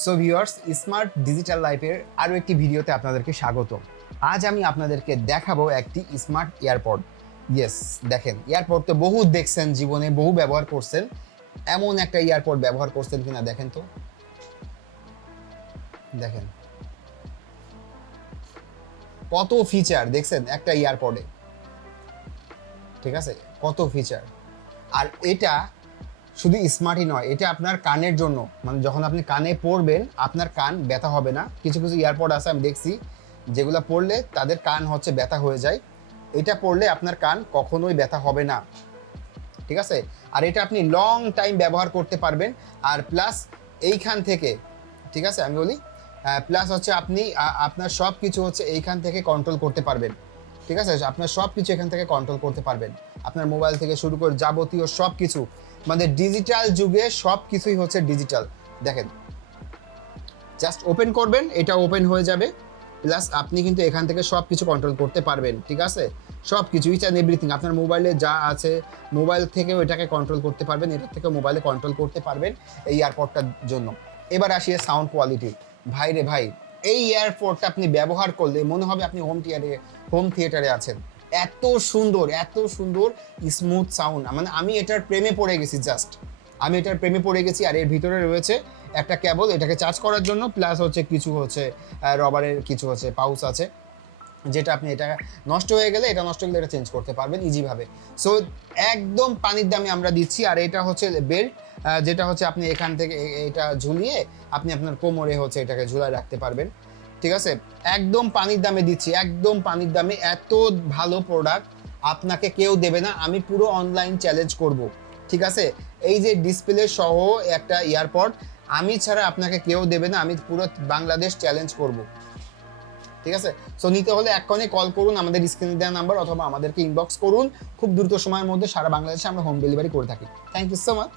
So viewers, smart digital লাইফের আরও একটি ভিডিওতে আপনাদেরকে স্বাগত। আজ আমি আপনাদেরকে দেখাবো একটি স্মার্ট এয়ারপড। ইয়েস, দেখেন এয়ারপড তো বহু দেখছেন, জীবনে বহু ব্যবহার করছেন। এমন একটা এয়ারপড ব্যবহার করছেন কিনা দেখেন তো। দেখেন কত ফিচার দেখছেন একটা এয়ারপডে, ঠিক আছে, কত ফিচার। আর এটা শুধু স্মার্টই নয়, এটা আপনার কানের জন্য, মানে যখন আপনি কানে পরবেন আপনার কান ব্যথা হবে না। কিছু কিছু এয়ারপড আছে আমি দেখছি যেগুলো পরলে তাদের কান হচ্ছে ব্যথা হয়ে যায়, এটা পরলে আপনার কান কখনোই ব্যথা হবে না, ঠিক আছে। আর এটা আপনি লং টাইম ব্যবহার করতে পারবেন। আর প্লাস এইখান থেকে, ঠিক আছে আমি বলি, প্লাস হচ্ছে আপনি আপনার সব কিছু হচ্ছে এইখান থেকে কন্ট্রোল করতে পারবেন, ঠিক আছে। আপনার সব কিছু এখান থেকে কন্ট্রোল করতে পারবেন, আপনার মোবাইল থেকে শুরু করে যাবতীয় সব কিছু, মানে ডিজিটাল যুগে সব কিছুই হচ্ছে ডিজিটাল। দেখেন জাস্ট ওপেন করবেন, এটা ওপেন হয়ে যাবে, প্লাস আপনি কিন্তু এখান থেকে সব কিছু কন্ট্রোল করতে পারবেন, ঠিক আছে। সব কিছু ইচ অ্যান্ড এভরিথিং আপনার মোবাইলে যা আছে, মোবাইল থেকেও এটাকে কন্ট্রোল করতে পারবেন, এটার থেকেও মোবাইলে কন্ট্রোল করতে পারবেন এই এয়ারপডটার জন্য। এবার আসি সাউন্ড কোয়ালিটি। ভাই রে ভাই, এই এয়ারপডটা আপনি ব্যবহার করলে মনে হবে আপনি হোম থিয়েটারে আছেন। এত সুন্দর, এত সুন্দর স্মুথ সাউন্ড, মানে আমি এটার প্রেমে পড়ে গেছি। জাস্ট আমি এটার প্রেমে পড়ে গেছি। আর এর ভিতরে রয়েছে একটা কেবল এটাকে চার্জ করার জন্য, প্লাস হচ্ছে কিছু হচ্ছে রবারের কিছু হচ্ছে পাউচ আছে, যেটা আপনি এটা নষ্ট হয়ে গেলে এটা চেঞ্জ করতে পারবেন ইজিভাবে। সো একদম পানির দামে আমরা দিচ্ছি। আর এটা হচ্ছে বেল্ট, যেটা হচ্ছে আপনি এখান থেকে এটা ঝুলিয়ে আপনি আপনার কোমরে হচ্ছে এটাকে ঝুলায় রাখতে পারবেন, ঠিক আছে। একদম পানির দামে দিচ্ছি, একদম পানির দামে। এত ভালো প্রোডাক্ট আপনাকে কেউ দেবে না, আমি পুরো অনলাইন চ্যালেঞ্জ করব, ঠিক আছে। এই যে ডিসপ্লে সহ একটা এয়ারপড আমি ছাড়া আপনাকে কেউ দেবে না, আমি পুরো বাংলাদেশ চ্যালেঞ্জ করব, ঠিক আছে। সো নিতে হলে এক্ষুনি কল করুন আমাদের স্ক্রিনে দেওয়া নাম্বার, অথবা আমাদেরকে ইনবক্স করুন। খুব দ্রুত সময়ের মধ্যে সারা বাংলাদেশে আমরা হোম ডেলিভারি করে থাকি। Thank you so much.